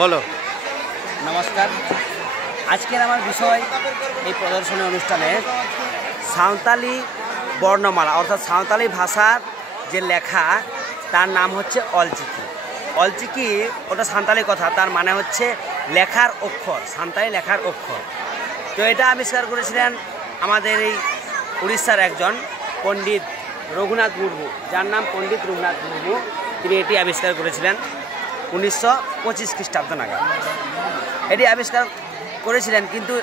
বলো। নমস্কার। আজকের আমার বিষয় এই প্রদর্শনী অনুষ্ঠানে সাঁওতালি বর্ণমালা অর্থাৎ সাঁওতালি ভাষার যে লেখা তার নাম হচ্ছে অলচিকি। অলচিকি ওটা সাঁওতালি কথা, তার মানে হচ্ছে লেখার অক্ষর, সাঁওতালি লেখার অক্ষর। তো এটা আবিষ্কার করেছিলেন আমাদের এই উড়িষ্যার একজন পণ্ডিত রঘুনাথ মুর্মু, যার নাম পণ্ডিত রঘুনাথ মুর্মু। তিনি এটি আবিষ্কার করেছিলেন 1925 খ্রিস্টাব্দ নাগাদ। এটি আবিষ্কার করেছিলেন, কিন্তু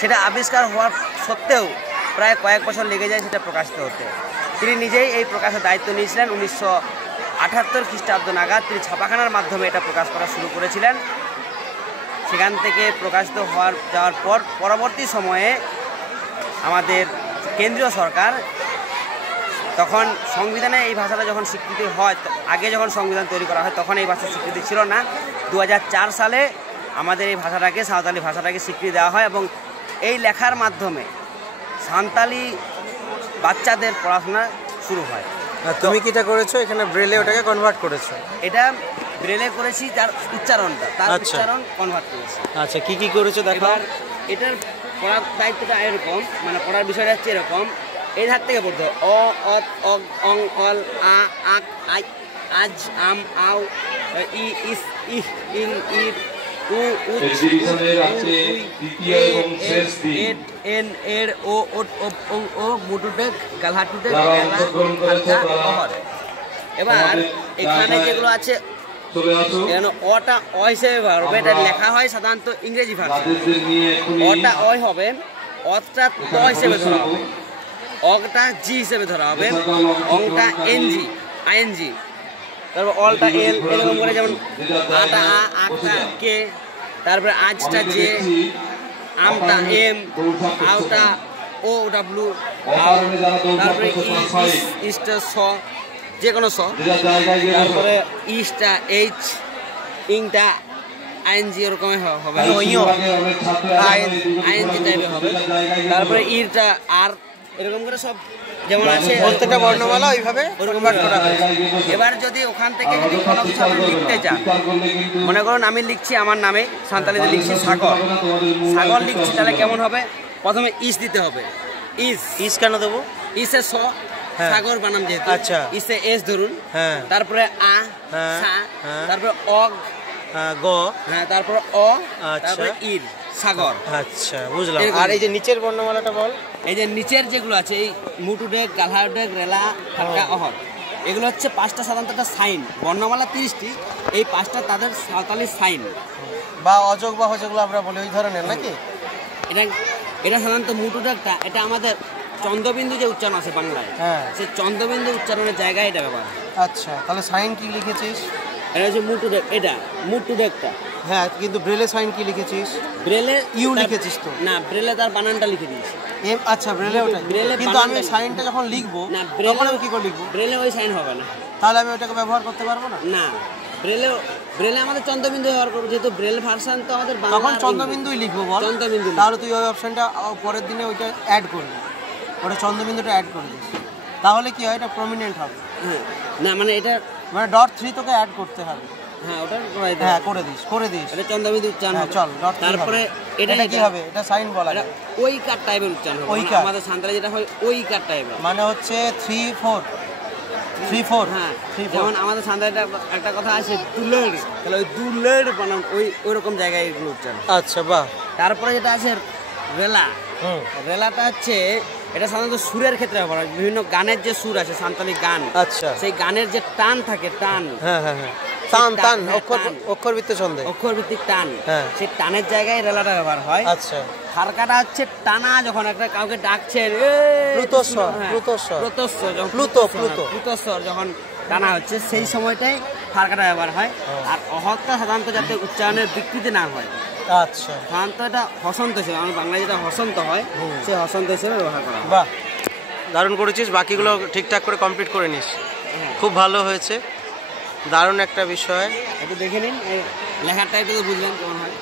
সেটা আবিষ্কার হওয়ার সত্ত্বেও প্রায় কয়েক বছর লেগে যায় সেটা প্রকাশিত হতে। তিনি নিজেই এই প্রকাশের দায়িত্ব নিয়েছিলেন 1978 খ্রিস্টাব্দ নাগাদ। তিনি ছাপাখানার মাধ্যমে এটা প্রকাশ করা শুরু করেছিলেন। সেখান থেকে প্রকাশিত যাওয়ার পর পরবর্তী সময়ে আমাদের কেন্দ্রীয় সরকার তখন সংবিধানে এই ভাষাটা যখন স্বীকৃতি হয়, আগে যখন সংবিধান তৈরি করা হয় তখন এই ভাষার স্বীকৃতি ছিল না। 2004 সালে আমাদের এই ভাষাটাকে, সাঁওতালি ভাষাটাকে স্বীকৃতি দেওয়া হয় এবং এই লেখার মাধ্যমে সাঁওতালি বাচ্চাদের পড়াশোনা শুরু হয়। তুমি কিটা করেছো এখানে? ব্রেলে ওটাকে কনভার্ট করেছো? এটা ব্রেলে করেছি, তার উচ্চারণটা, তার উচ্চারণ কনভার্ট করেছি। আচ্ছা, কি কি করেছো দেখো। এটার পড়ার দায়িত্বটা এরকম, মানে পড়ার বিষয়টা হচ্ছে এরকম, এই ধার থেকে পড়তে হয় অ, অত, অগ, অং, অল, আ, আক, আই, আজ, আম, আও, ই, ইস, ইহ, ইং, ইর, উ, উচ, এট, এন, এর, ও, ওট, ওপ, ওং, ও, মুটুটেক, গালহাটুটেক, অহর। এবার এখানে যেগুলো আছে অটা অ হিসেবে ব্যবহার হবে। এটা লেখা হয় সাধারণত ইংরেজি ভাষা। অটা অ হবে, অতটা ত হিসেবে ধরা হবে, অগটা জি হিসেবে ধরা হবে, অংটা এনজি, আইএনজি, তারপর অলটা এল, এরকম করে, যেমন আটা আ, আটটা কে, তারপরে আজটা জে, আমটা এম, আউটা ও ডাব্লু, তারপরে ইস্টা স, যে কোনো স, তারপরে ইস্টা এইচ, ইংটা আইএনজি এরকম হবে, আইএনজি টাইপের হবে, তারপরে ইরটা আর, এরকম করে সব যেমন আছে প্রত্যেকটা বর্ণমালা ওইভাবে কনভার্ট করা হয়। এবার যদি ওখান থেকে যদি কোনো কিছু আপনি লিখতে চান, মনে করুন আমি লিখছি আমার নামে, সাঁওতালিতে লিখছি সাগর, সাগর লিখছি, তাহলে কেমন হবে? প্রথমে ইস দিতে হবে। ইস কেন দেবো? ইসে স, সাগর বানাম যেহেতু, আচ্ছা, ইসে এস ধরুন, তারপরে আ, সা, তারপরে অগ, গ, তারপরে অ, তারপরে ইর, সাগর। আচ্ছা, বুঝলাম। আর এই যে নিচের বর্ণমালাটা বল। এই যে নিচের যেগুলো আছে, এই মুটুডেক, গালহাডেক, রেলা, হালকা, অহর, এগুলো হচ্ছে পাঁচটা সাধারণত একটা সাইন। বর্ণমালা 30টি, এই পাঁচটা তাদের সাঁওতালি সাইন বা অযোগ বা যেগুলো আমরা বলি, ওই ধরনের নাকি? এটা সাধারণত মুটুডেকটা, এটা আমাদের চন্দ্রবিন্দু যে উচ্চারণ আছে বাংলায়, সেই চন্দ্রবিন্দু উচ্চারণের জায়গায় এটা ব্যবহার। আচ্ছা, তাহলে সাইন কি লিখেছিস? এটা হচ্ছে মুটুডেক, এটা মুটুডেকটা। হ্যাঁ, কিন্তু ব্রেলে সাইন কি লিখেছিস? ব্রেলে ইউ লিখেছিস তো? না, ব্রেলে তার বানানটা লিখে দিয়েছি। আচ্ছা, ব্রেলে ওটা, কিন্তু আমি সাইনটা যখন লিখবো না, তখন আমি কি করে লিখবো? ব্রেলে ওই সাইন হবে না, তাহলে আমি ওটাকে ব্যবহার করতে পারবো না। না, ব্রেলে আমাদের চন্দ্রবিন্দু ব্যবহার করবো, যেহেতু ব্রেল ভার্সন তো আমাদের বাংলা, তখন চন্দ্রবিন্দুই লিখবো। বল চন্দ্রবিন্দু। তাহলে তুই ওই অপশনটা পরের দিনে ওইটা অ্যাড করবি, ওটা চন্দ্রবিন্দুটা অ্যাড করবি, তাহলে কি হয়, এটা প্রমিনেন্ট হবে। না, মানে এটা মানে .3 তোকে অ্যাড করতে হবে। ওটা করে দিস এটা চন্দ্রবিন্দু উচ্চারণ হবে। চল, তারপরে এটা কি হবে? এটা সাইন বলা যায়। ওই কার টাইপের উচ্চারণ হবে, আমাদের সাঁওতালি যেটা হয় ওই কার টাইপের, মানে হচ্ছে 3-4। হ্যাঁ, যেমন আমাদের সাঁওতালিটা একটা কথা আছে দুলের, তাহলে ওই দুলের বানান ওই রকম জায়গায় এগুলো উচ্চারণ। আচ্ছা, বাহ। তারপরে যেটা আছে রেলা, রেলাটা হচ্ছে, এটা সাধারণত সুরের ক্ষেত্রে ব্যবহার হয়। বিভিন্ন গানের যে সুর আছে, সাঁওতালি গান, আচ্ছা, সেই গানের যে টান থাকে, টান, টান, অক্ষর ভিত্তিক টান, সেই টানের জায়গায় রেলাটা ব্যবহার হয়। আচ্ছা, হারকাটা হচ্ছে টানা, যখন একটা কাউকে ডাকছেন, প্লুতস্বর যখন টানা হচ্ছে, সেই সময়টাই হারকাটা ব্যবহার হয়। আর অহরটা সাধারণত যাতে উচ্চারণের বিকৃতি না হয়, আচ্ছা, সাধারণত এটা হসন্ত হিসেবে, আমার বাংলায় যেটা হসন্ত হয়, সেই হসন্ত হিসেবে ব্যবহার করা হয়। বাহ, দারুণ করেছিস। বাকিগুলো ঠিকঠাক করে কমপ্লিট করে নিস। খুব ভালো হয়েছে, দারুণ একটা বিষয়। একটু দেখে নিন, এই লেখার টাইপটা তো বুঝলেন কেমন হয়।